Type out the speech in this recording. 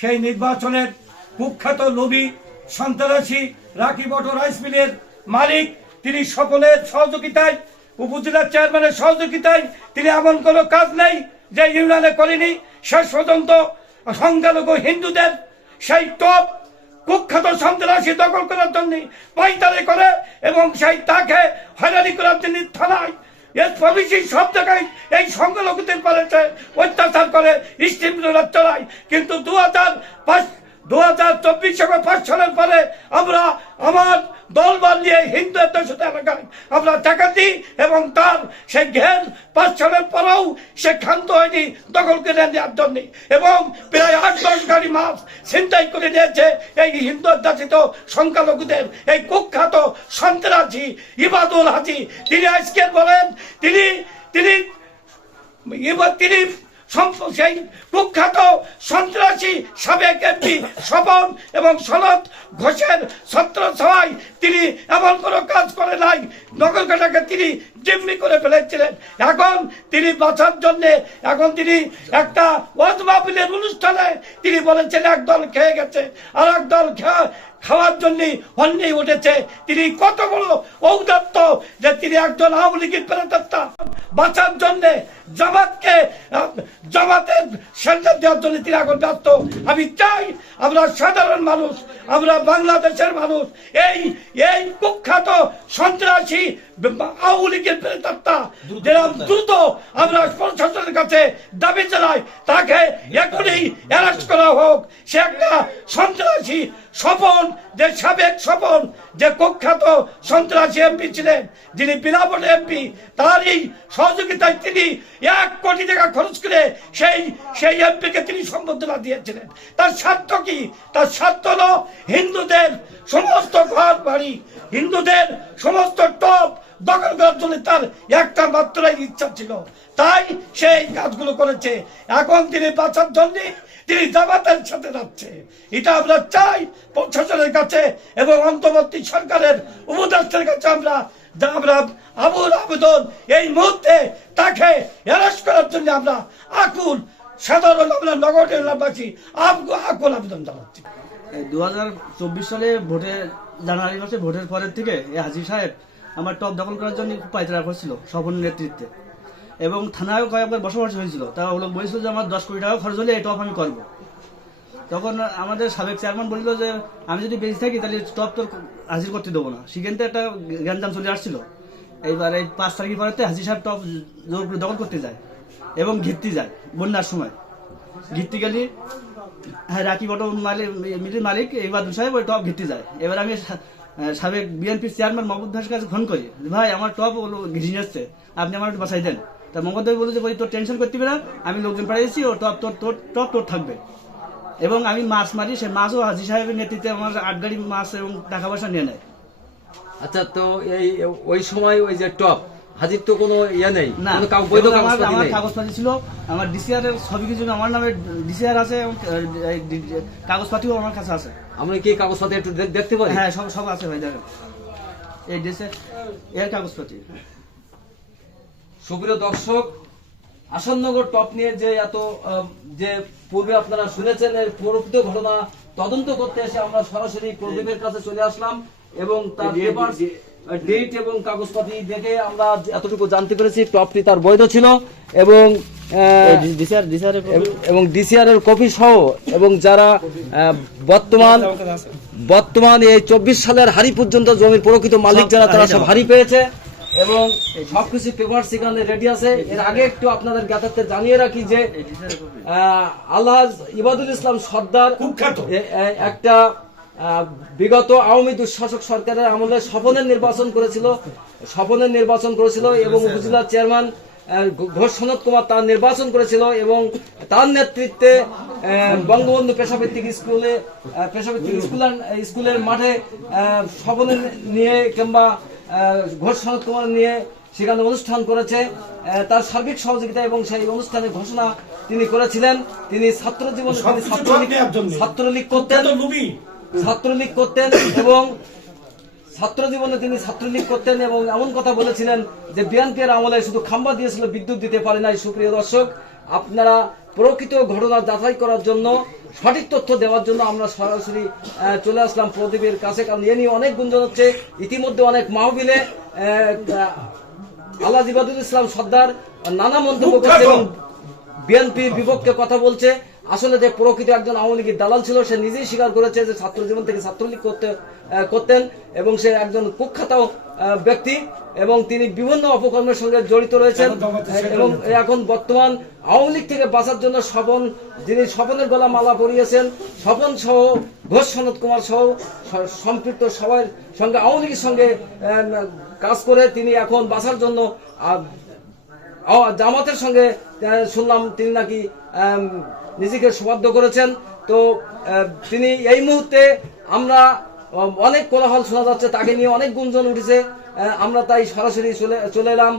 সেই নির্বাচনের কুখ্যাত লোভী, সন্ত্রাসী রাকি বটো রাইস মিলের মালিক, তিনি সকলের সহযোগিতায়, উপজেলার চেয়ারম্যানের সহযোগিতায় তিনি এমন কোনো কাজ নেই যে ইউনিয়নে করেনি। শেষ পর্যন্ত সংখ্যালঘু হিন্দুদের সেই টপ কুখ্যাত সন্ত্রাসী দখল করার জন্য পাইতারি করে এবং সেই তাকে হয়রানি করার জন্য থানায় এর সব জায়গায় এই সংখ্যালঘুদের করেছে অত্যাচার করে স্টিম চড়ায় কিন্তু দু হাজার পাঁচ দু হাজার চব্বিশ পাঁচ সালের পরে আমরা আমার দলবল নিয়ে হিন্দু আমরা টাকা দিই এবং তার সেই ঘের পাঁচ সালের পরেও সে ক্ষান্ত হয়নি, দখল করে নেওয়ার জন্য। এবং প্রায় আট দশ গাড়ি মাছ ছিনতাই করে নিয়েছে এই হিন্দু অধ্যাসিত সংখ্যালঘুদের। এই কুখ্যাত সন্ত্রাসী ইবাদুল হাজি, তিনি আজকে বলেন, তিনি তিনি তিনি সেই কুখ্যাত সন্ত্রাসী সাবেক এমপি স্বপন এবং সনদ ঘোষের ছত্র সভায় তিনি এমন কোনো কাজ করে নাই। নগরকাটাকে তিনি জিম্মি করে ফেলেছিলেন। এখন তিনি বাঁচার জন্য, এখন তিনি একটা ওয়াজ মাহফিলের অনুষ্ঠানে তিনি বলেছেন, একদল খেয়ে গেছে আর একদল খেয়ে খাওয়ার জন্য অন্যই উঠেছে তিনি কত বড় ঔদাত্ত যে তিনি একজন আওয়ামী লীগের প্রেতাত্মা বাঁচার জন্য জামাতকে জামাতের সেন্টার দেওয়ার জন্য তিনি এখন ব্যস্ত। আমি চাই আমরা সাধারণ মানুষ, আমরা বাংলাদেশের মানুষ, এই এই কুখ্যাত সন্ত্রাসী আওয়ামী লীগের প্রেতাত্মা যেরকম দ্রুত আমরা প্রশাসনের কাছে দাবি জানাই, তাকে এখনই অ্যারেস্ট করা হোক। সে একটা সন্ত্রাসী স্বপন, যে সাবেক স্বপন, যে কুখ্যাত সন্ত্রাসী এমপি ছিলেন, যিনি বিনাপন এমপি, তারই সহযোগিতায় তিনি এক কোটি টাকা খরচ করে সেই সেই এমপিকে তিনি সম্বর্ধনা দিয়েছিলেন। তার স্বার্থ কি? তার স্বার্থ হল হিন্দুদের সমস্ত ঘর বাড়ি হিন্দুদের সমস্ত টপ দখল করার জন্য তার একটা মাত্রাই ইচ্ছা ছিল। তাই সেই কাজগুলো করেছে। এখন তিনি বাঁচার জন্য তিনি জামাতের সাথে যাচ্ছে। এটা আমরা চাই প্রশাসনের কাছে এবং অন্তর্বর্তী সরকারের উপদেষ্টার কাছে আমরা আমরা আবুল আবেদন এই মুহূর্তে তাকে অ্যারেস্ট করার জন্য আমরা আকুল সাধারণ আমরা নগর এলাকাবাসী আকুল আবেদন জানাচ্ছি। দু হাজার চব্বিশ সালে ভোটে, জানুয়ারি মাসে ভোটের পরের থেকে হাজির সাহেব আমার টপ দখল করার জন্য খুব পাইতারা করছিল সফরের নেতৃত্বে। এবং থানায়ও কয়েকবার বসবাস হয়েছিল। তা ওগুলো বলেছিল যে আমার দশ কোটি টাকা খরচ হলে এই টপ আমি করব। তখন আমাদের সাবেক চেয়ারম্যান বলল যে, আমি যদি বেঁচে থাকি তাহলে টপ তোর হাজির করতে দেবো না। সেখান থেকে একটা গ্যাঞ্জাম চলে আসছিল। এইবার এই পাঁচ তারিখের পরেতে হাজির সাহেব টপ জোর করে দখল করতে যায় এবং ঘিরতে যায় বন্যার সময়। ঘিরতে গেলে হ্যাঁ রাকি বটো মালিক, মিলির মালিক এইবার সাহেব ওই টপ ঘিরতে যায়। এবার আমি সাবেক বিএনপির চেয়ারম্যান মহম্মদ ভাইয়ের কাছে ফোন করি, ভাই, আমার টপ ঘিরে যাচ্ছে, আপনি আমার একটু বাসাই দেন। তা মহম্মদ ভাই বলে যে, ভাই, তোর টেনশন করতে পারে আমি লোকজন পাঠিয়েছি ও টপ তোর তোর টপ তোর থাকবে। এবং আমি মাছ মারি, সে মাছও হাজি সাহেবের নেতৃত্বে আমার আট গাড়ি মাছ এবং টাকা পয়সা নিয়ে নেয়। আচ্ছা তো এই ওই সময় ওই যে টপ হাজির তো কোনো ইয়ে নেই না বৈধ আমার কাগজপাতি ছিল আমার ডিসিআর এর সবই কিছু আমার নামে ডিসিআর আছে কাগজপাতিও আমার কাছে আছে। আমরা কি কাগজপাতি একটু দেখতে পারি? হ্যাঁ সব সব আছে ভাই দেখেন। এই ডিসিআর এর কাগজপাতি সুপ্রিয় দর্শক আসননগর টপ নিয়ে যে এত যে পূর্বে আপনারা শুনেছেন এর প্রকৃত ঘটনা তদন্ত করতে এসে আমরা সরাসরি প্রদীপের কাছে চলে আসলাম এবং তার ডেট এবং কাগজপাতি দেখে আমরা এতটুকু জানতে পেরেছি টপটি তার বৈধ ছিল এবং এবং- ডিসিআর এর কপি সহ এবং যারা বর্তমান বর্তমান এই চব্বিশ সালের হারি পর্যন্ত জমির প্রকৃত মালিক যারা তারা সব হারি পেয়েছে এবং সবকিছু পেপার সেখানে রেডি আছে। এর আগে একটু আপনাদের জ্ঞাতার্থে জানিয়ে রাখি যে আহ, আল্লাহ ইবাদুল ইসলাম সর্দার একটা বিগত আওয়ামী দুঃশাসক সরকারের আমলে স্বপনের নির্বাচন করেছিল স্বপনের নির্বাচন করেছিল এবং উপজেলা চেয়ারম্যান ঘোষ সনদ কুমার তার নির্বাচন করেছিল এবং তার নেতৃত্বে বঙ্গবন্ধু পেশাভিত্তিক স্কুলে পেশাভিত্তিক স্কুলের স্কুলের মাঠে স্বপনের নিয়ে কিংবা ঘোষ সনদ কুমার নিয়ে সেখানে অনুষ্ঠান করেছে। তার সার্বিক সহযোগিতা এবং সেই অনুষ্ঠানে ঘোষণা তিনি করেছিলেন। তিনি ছাত্র জীবনে ছাত্রলীগ ছাত্রলীগ করতেন। ছাত্রলীগ করতেন এবং ছাত্র জীবনে তিনি ছাত্রলীগ করতেন এবং এমন কথা বলেছিলেন যে বিএনপির আমলে শুধু খাম্বা দিয়েছিল বিদ্যুৎ দিতে পারে নাই। সুপ্রিয় দর্শক আপনারা প্রকৃত ঘটনা যাচাই করার জন্য সঠিক তথ্য দেওয়ার জন্য আমরা সরাসরি চলে আসলাম প্রদীপের কাছে। কারণ এ নিয়ে অনেক গুঞ্জন হচ্ছে। ইতিমধ্যে অনেক মাহবিলে আল্লাহ জিবাদুল ইসলাম সর্দার নানা মন্তব্য করছে এবং বিএনপির বিপক্ষে কথা বলছে। আসলে যে প্রকৃত একজন আওয়ামী লীগের দালাল ছিল সে নিজেই স্বীকার করেছে যে ছাত্র জীবন থেকে ছাত্রলীগ করতে করতেন এবং সে একজন কুখ্যাত ব্যক্তি এবং তিনি বিভিন্ন অপকর্মের সঙ্গে জড়িত রয়েছেন এবং এখন বর্তমান আওয়ামী লীগ থেকে বাঁচার জন্য স্বপন যিনি স্বপনের গলা মালা পরিয়েছেন স্বপন সহ ঘোষ সনদ কুমার সহ সম্পৃক্ত সবার সঙ্গে আওয়ামী লীগের সঙ্গে কাজ করে তিনি এখন বাঁচার জন্য জামাতের সঙ্গে শুনলাম তিনি নাকি নিজেকে সুবাধ্য করেছেন। তো তিনি এই মুহূর্তে আমরা অনেক কোলাহল শোনা যাচ্ছে, তাকে নিয়ে অনেক গুঞ্জন উঠেছে। আমরা তাই সরাসরি চলে চলে এলাম।